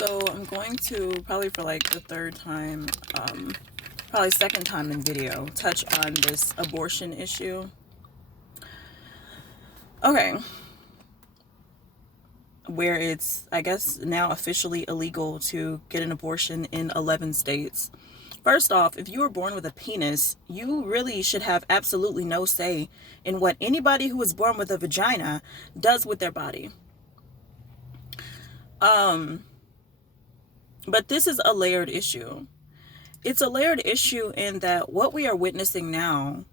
So I'm going to, probably for like the third time, probably second time in video, touch on this abortion issue. Okay. Where it's, I guess, now officially illegal to get an abortion in 11 states. First off, if you were born with a penis, you really should have absolutely no say in what anybody who is born with a vagina does with their body. But this is a layered issue. It's a layered issue in that what we are witnessing now,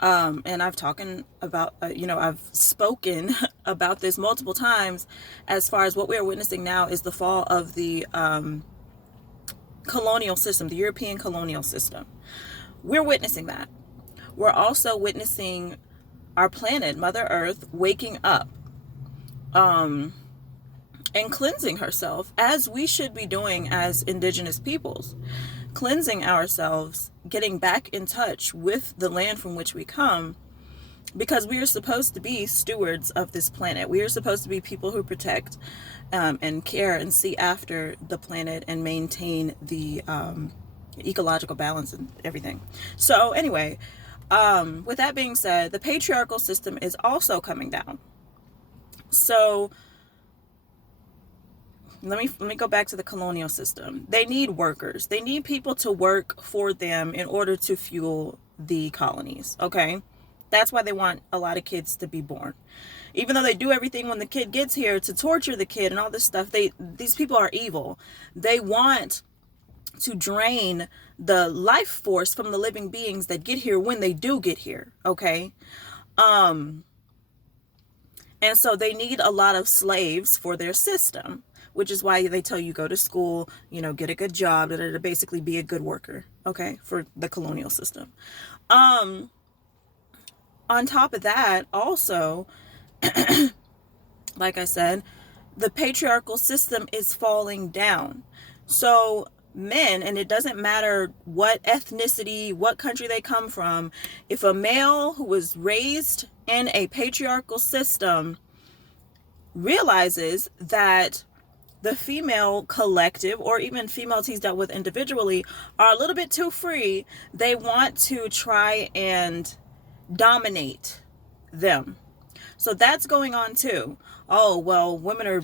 and I've spoken about this multiple times, as far as what we are witnessing now is the fall of the colonial system, the European colonial system. We're witnessing that. We're also witnessing our planet, Mother Earth, waking up and cleansing herself, as we should be doing as indigenous peoples. Cleansing ourselves, getting back in touch with the land from which we come, because we are supposed to be stewards of this planet. We are supposed to be people who protect and care and see after the planet and maintain the ecological balance and everything. So anyway, with that being said, the patriarchal system is also coming down. So let me go back to the colonial system. They need workers. They need people to work for them in order to fuel the colonies. Okay. That's why they want a lot of kids to be born. Even though they do everything when the kid gets here to torture the kid and all this stuff, these people are evil. They want to drain the life force from the living beings that get here when they do get here. Okay. And so they need a lot of slaves for their system, which is why they tell you go to school, get a good job, to basically be a good worker, okay, for the colonial system. On top of that, also, like I said, the patriarchal system is falling down. So men, and it doesn't matter what ethnicity, what country they come from, if a male who was raised in a patriarchal system realizes that the female collective, or even females he's dealt with individually, are a little bit too free, they want to try and dominate them. So that's going on too. Oh, well, women are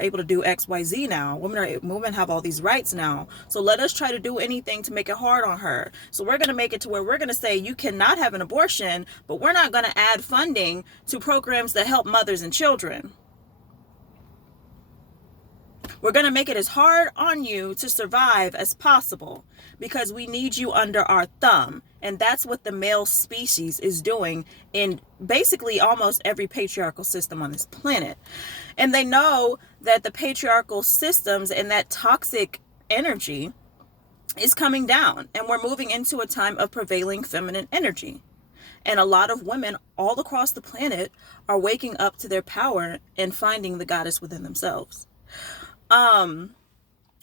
able to do XYZ now. Women have all these rights now. So let us try to do anything to make it hard on her. So we're going to make it to where we're going to say you cannot have an abortion, but we're not going to add funding to programs that help mothers and children. We're going to make it as hard on you to survive as possible because we need you under our thumb. And that's what the male species is doing in basically almost every patriarchal system on this planet. And they know that the patriarchal systems and that toxic energy is coming down. And we're moving into a time of prevailing feminine energy. And a lot of women all across the planet are waking up to their power and finding the goddess within themselves.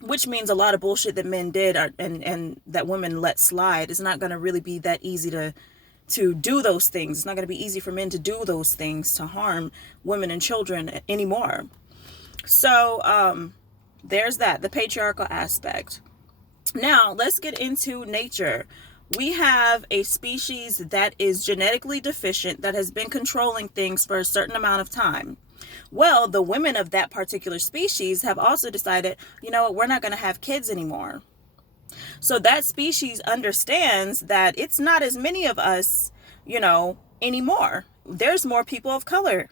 Which means a lot of bullshit that men did and that women let slide is not going to really be that easy to do those things. It's not going to be easy for men to do those things to harm women and children anymore. So, there's that, the patriarchal aspect. Now, let's get into nature. We have a species that is genetically deficient that has been controlling things for a certain amount of time. Well, the women of that particular species have also decided, you know what, we're not going to have kids anymore. So that species understands that it's not as many of us, anymore. There's more people of color.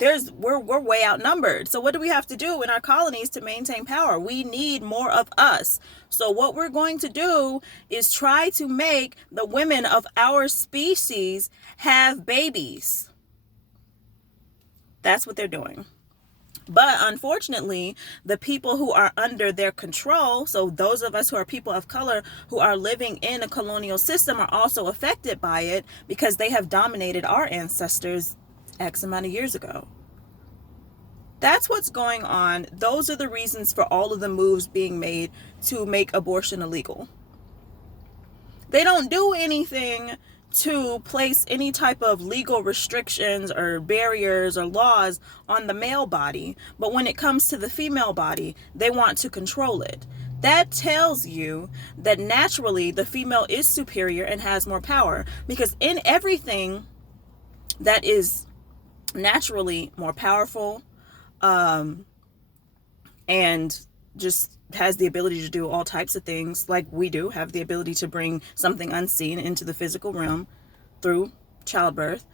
We're way outnumbered. So what do we have to do in our colonies to maintain power? We need more of us. So what we're going to do is try to make the women of our species have babies. That's what they're doing. But unfortunately, the people who are under their control, so those of us who are people of color who are living in a colonial system, are also affected by it because they have dominated our ancestors X amount of years ago. That's what's going on. Those are the reasons for all of the moves being made to make abortion illegal. They don't do anything to place any type of legal restrictions or barriers or laws on the male body, but when it comes to the female body, they want to control it. That tells you that naturally the female is superior and has more power, because in everything that is naturally more powerful, and just has the ability to do all types of things like we do, have the ability to bring something unseen into the physical realm through childbirth.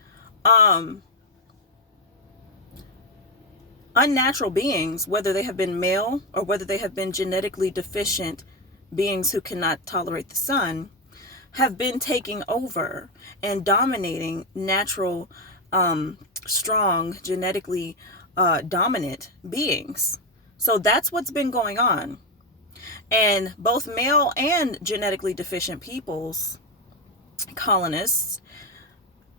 Unnatural beings, whether they have been male or whether they have been genetically deficient beings who cannot tolerate the sun, have been taking over and dominating natural, strong, genetically dominant beings. So that's what's been going on. And both male and genetically deficient peoples, colonists,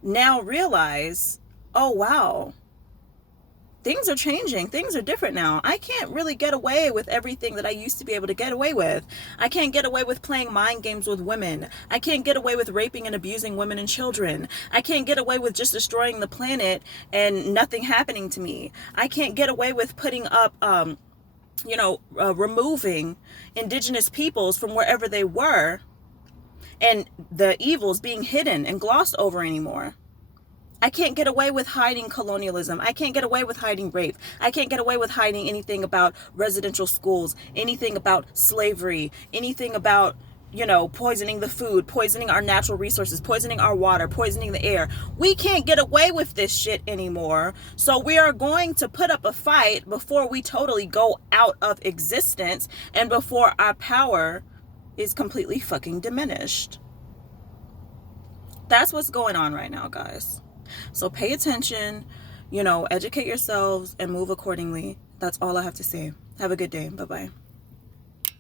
now realize, oh wow, things are changing. Things are different now. I can't really get away with everything that I used to be able to get away with. I can't get away with playing mind games with women. I can't get away with raping and abusing women and children. I can't get away with just destroying the planet and nothing happening to me. I can't get away with putting up, removing indigenous peoples from wherever they were and the evils being hidden and glossed over anymore. I can't get away with hiding colonialism. I can't get away with hiding rape. I can't get away with hiding anything about residential schools, anything about slavery, anything about, poisoning the food, poisoning our natural resources, poisoning our water, poisoning the air. We can't get away with this shit anymore. So we are going to put up a fight before we totally go out of existence and before our power is completely fucking diminished. That's what's going on right now, guys. So pay attention, educate yourselves and move accordingly. That's all I have to say. Have a good day. Bye-bye.